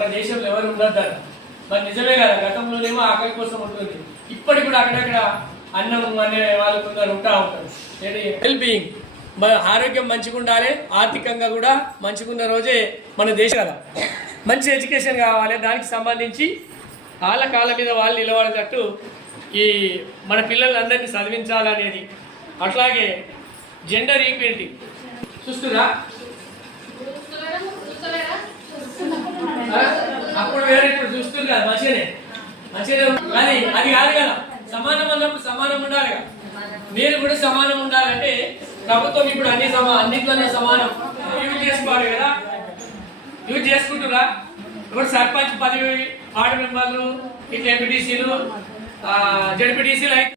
మన దేశంలో ఎవరు ఉండద్దారు మరి నిజమే కదా గతంలోనేమో ఆకలి కోసం ఉంటుంది. ఇప్పటికి కూడా అక్కడక్కడ అన్నం అనే వాళ్ళు కొందరు ఉంటా ఉంటారు. వెల్ బీయింగ్ మన ఆరోగ్యం మంచిగా ఉండాలి ఆర్థికంగా కూడా మంచిగా ఉన్న రోజే మన దేశం కదా. మంచి ఎడ్యుకేషన్ కావాలి దానికి సంబంధించి వాళ్ళ కాళ్ళ మీద వాళ్ళు నిలబడేటట్టు ఈ మన పిల్లలందరినీ చదివించాలనేది. అట్లాగే జెండర్ ఈక్వాలిటీ చూస్తున్నా కాదు మంచిగానే. మంచిగానే కానీ అది కాదు కదా. సమానం అన్నప్పుడు సమానం ఉండాలి కదా. మీరు కూడా సమానం ఉండాలంటే ప్రభుత్వం ఇప్పుడు అన్ని సమా అన్నింటిలోనే సమానం. యూజ్ చేసుకోవాలి కదా. యూజ్ చేసుకుంటురా? ఇప్పుడు సర్పంచ్ పదవి వార్డు మెంబర్లు ఇట్లా ఎంపీటీసీలు జడ్పీటీసీలు అయితే